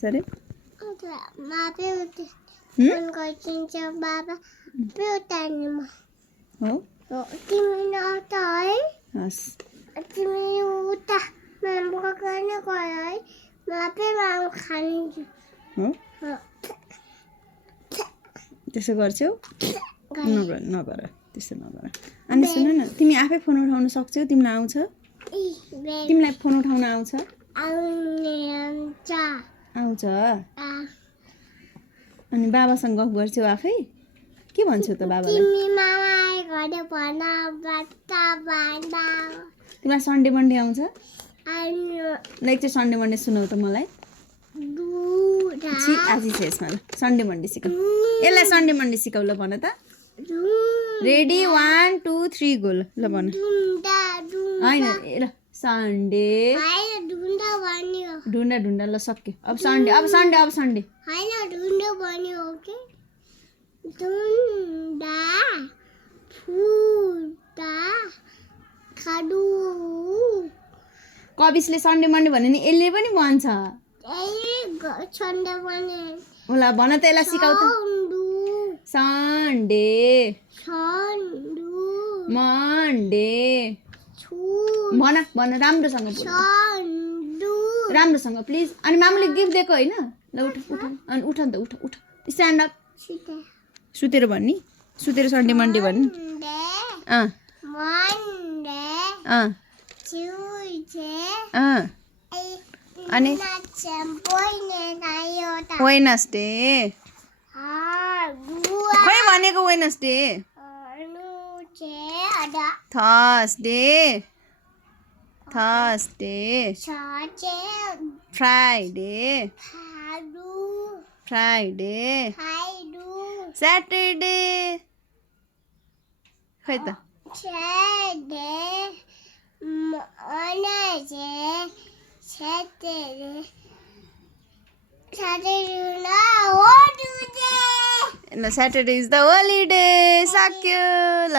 सरे मापे फोन गरिदिन्छ बाबा बेउतानीमा हो तिमी नआउता है हस् तिमी उता मामा गर्ने गयो है मापे मामा खाने हो त्यसो गर्छौ नगर त्यसो नगर अनि सुन न तिमी आफै फोन उठाउन सक्छौ तिमीलाई आउँछ तिमीलाई फोन उठाउन आउँछ आउँछ अनि बाबासँग गफ गर्छौ आफै के भन्छौ त बाबालाई तिमीलाई सन्डे मन्डे आउँछ लाइक चाहिँ सन्डे मन्डे सुनाउ त मलाई आज छ यसमा ल सन्डे मन्डे सिकाउ यसलाई सन्डे मन्डे सिकाउ ल भन त रेडी 1 2 3 गो ल भन होइन ल सन्डे ढुन्डा ढुन्डा ल सक्यो अब सन्डे होइन ढुन्डा भन्यो के ढुन्डा फुटा खाडु कविसले सन्डे मन्डे भन्यो नि यसले पनि भन्छ सन्डे भने ल भन त यसलाई सिकाउ त सन्डे मन्डे भन राम्रोसँग बोल राम्रोसँग प्लिज अनि मामुले गिफ्ट दिएको होइन ल उठ अनि उठ नि त उठ स्ट्यान्ड अप सुतेर भन्ने सुतेर सन्डे मन्डे भन्ने अनि वेडनेसडे खै भनेको वेडनेसडे थर्सडे फ्राइडे स्याटरडे खै त ल स्याटरडे इज द होलिडे सक्यो ल